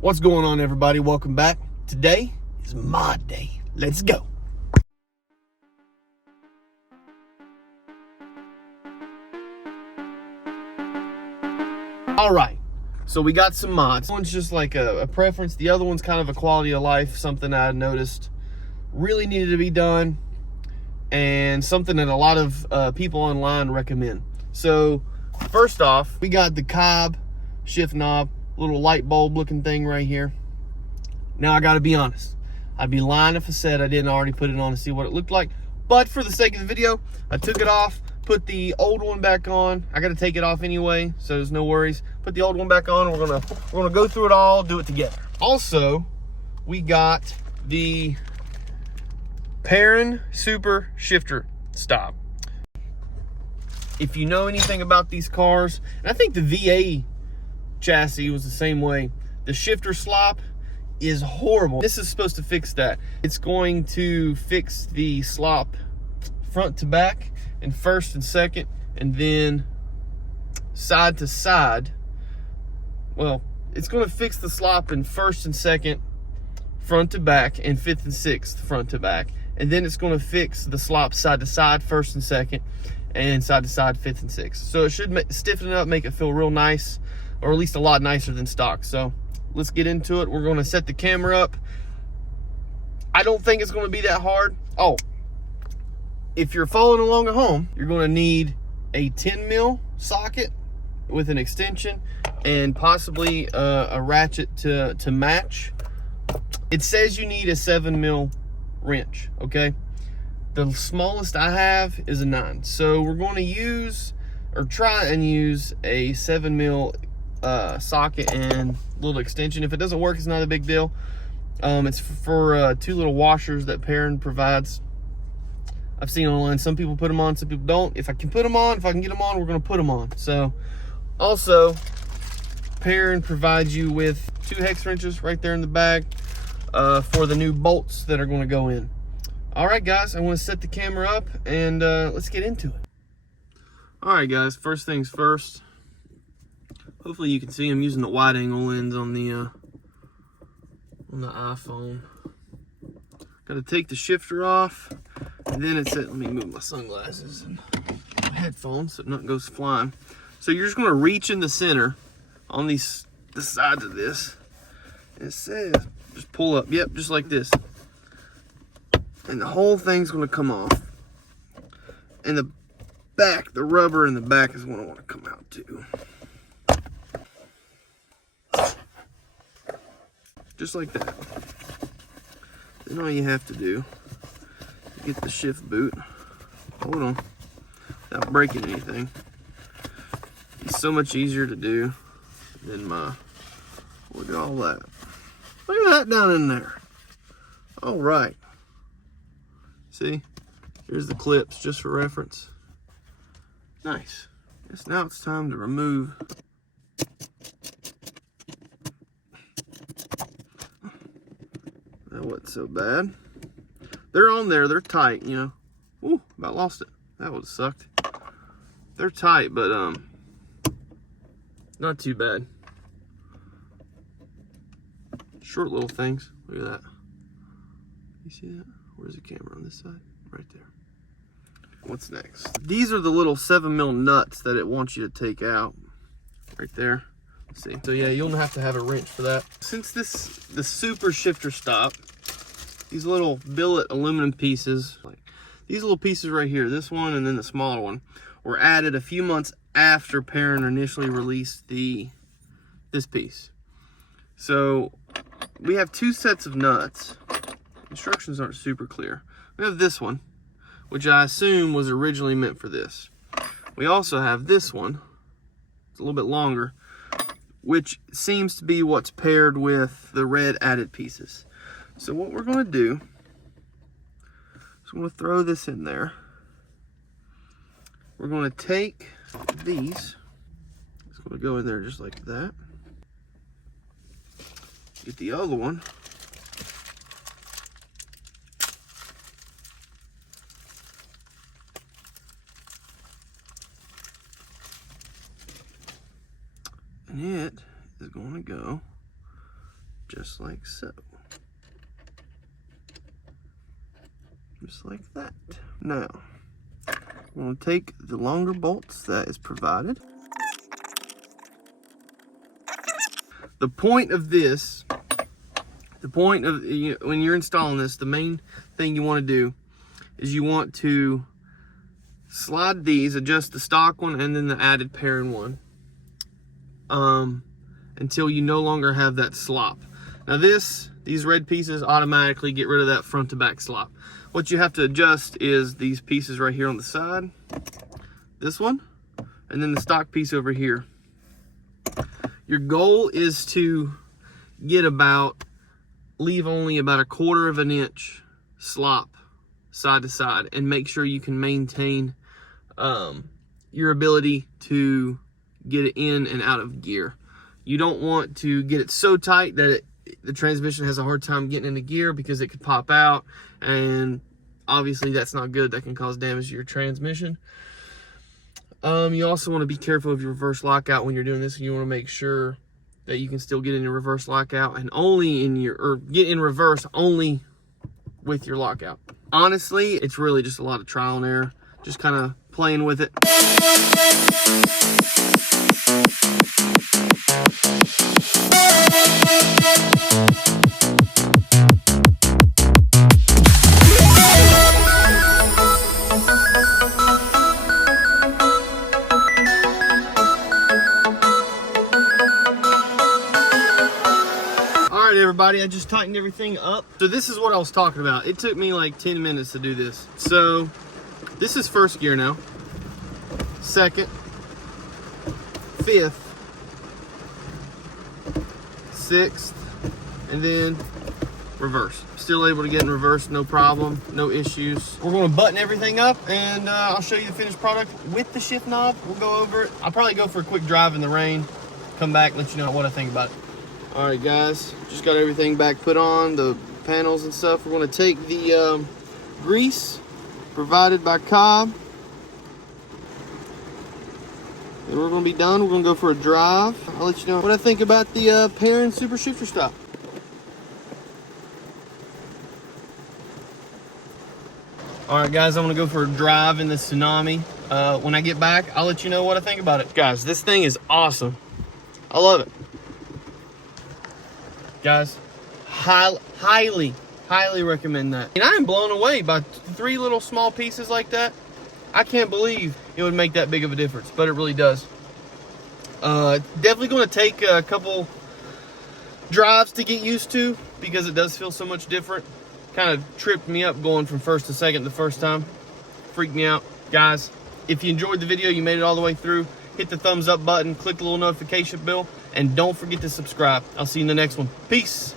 What's going on, everybody? Welcome back. Today is mod day. Let's go. All right, so we got some mods. One's just like a preference. The other one's kind of a quality of life, something I noticed really needed to be done, and something that a lot of people online recommend. So first off, we got the Cobb shift knob, little light bulb looking thing right here. Now I gotta be honest, I'd be lying if I said I didn't already put it on to see what it looked like, but for the sake of the video, I took it off, put the old one back on. I gotta take it off anyway, so there's no worries. Put the old one back on, we're gonna go through it all, do it together. Also, we got the Perrin Super Shifter Stop. If you know anything about these cars, and I think the VA chassis was the same way, the shifter slop is horrible. This is supposed to fix that. It's going to fix the slop front to back and first and second, and then side to side. Well, it's going to fix the slop in first and second, front to back, and fifth and sixth, front to back. And then it's going to fix the slop side to side, first and second, and side to side, fifth and sixth. So it should stiffen it up, make it feel real nice, or at least a lot nicer than stock. So let's get into it. We're going to set the camera up. I don't think it's going to be that hard. Oh, if you're following along at home, you're going to need a 10 mil socket with an extension and possibly a ratchet to match. It says you need a 7 mil wrench, okay? The smallest I have is a 9. So we're going to use, or try and use, a 7 mil socket and little extension. If it doesn't work, it's not a big deal. It's for 2 little washers that Perrin provides. I've seen online, some people put them on, some people don't. If I can put them on, if I can get them on, we're going to put them on. So also, Perrin provides you with 2 hex wrenches right there in the bag for the new bolts that are going to go in. All right, guys, I want to set the camera up and let's get into it. All right, guys, first things first. Hopefully you can see I'm using the wide angle lens on the iPhone. Got to take the shifter off, and then it's let me move my sunglasses and my headphones so nothing goes flying. So you're just going to reach in the center on the sides of this. And it says just pull up. Yep, just like this. And the whole thing's going to come off. And the back, the rubber in the back is what I want to come out too. Just like that. Then all you have to do is get the shift boot. Hold on. Without breaking anything. It's so much easier to do than look at all that. Look at that down in there. All right. See? Here's the clips just for reference. Nice. Guess now it's time to remove. That wasn't so bad. They're on there, they're tight, you know. Ooh, about lost it. That would have sucked. They're tight, but not too bad. Short little things. Look at that. You see that? Where's the camera on this side? Right there. What's next? These are the little 7 mil nuts that it wants you to take out. Right there. Let's see. So yeah, you'll have to have a wrench for that. Since the Super Shifter Stop, these little billet aluminum pieces, like these little pieces right here, this one and then the smaller one, were added a few months after Perrin initially released this piece. So we have 2 sets of nuts. Instructions aren't super clear. We have this one, which I assume was originally meant for this. We also have this one. It's a little bit longer, which seems to be what's paired with the red added pieces. So what we're going to do is we're going to throw this in there. We're going to take these. It's going to go in there just like that. Get the other one. And it is going to go just like so. Just like that. Now, I'm going to take the longer bolts that is provided. The point of this, when you're installing this, the main thing you want to do is you want to slide these, adjust the stock one and then the added Perrin one, until you no longer have that slop. Now these red pieces automatically get rid of that front to back slop. What you have to adjust is these pieces right here on the side, this one, and then the stock piece over here. Your goal is to get leave only about 1/4 of an inch slop side to side, and make sure you can maintain your ability to get it in and out of gear. You don't want to get it so tight that the transmission has a hard time getting into gear, because it could pop out, and obviously that's not good. That can cause damage to your transmission. You also want to be careful of your reverse lockout when you're doing this. You want to make sure that you can still get into reverse lockout, and get in reverse only with your lockout. Honestly, it's really just a lot of trial and error, just kind of playing with it. Everybody, I just tightened everything up. So this is what I was talking about. It took me like 10 minutes to do this. So this is first gear now, second, fifth, sixth, and then reverse. Still able to get in reverse, no problem, no issues. We're going to button everything up, and I'll show you the finished product with the shift knob. We'll go over it. I'll probably go for a quick drive in the rain, come back, let you know what I think about it. All right, guys, just got everything back put on, the panels and stuff. We're going to take the grease provided by Cobb, and we're going to be done. We're going to go for a drive. I'll let you know what I think about the Perrin Super Shifter Stop. All right, guys, I'm going to go for a drive in the Tsunami. When I get back, I'll let you know what I think about it. Guys, this thing is awesome. I love it. Guys, highly recommend that. And I am blown away by 3 little small pieces like that. I can't believe it would make that big of a difference, but it really does. Definitely going to take a couple drives to get used to, because it does feel so much different. Kind of tripped me up going from first to second the first time. Freaked me out. Guys, if you enjoyed the video, you made it all the way through, hit the thumbs up button, click the little notification bell, and don't forget to subscribe. I'll see you in the next one. Peace.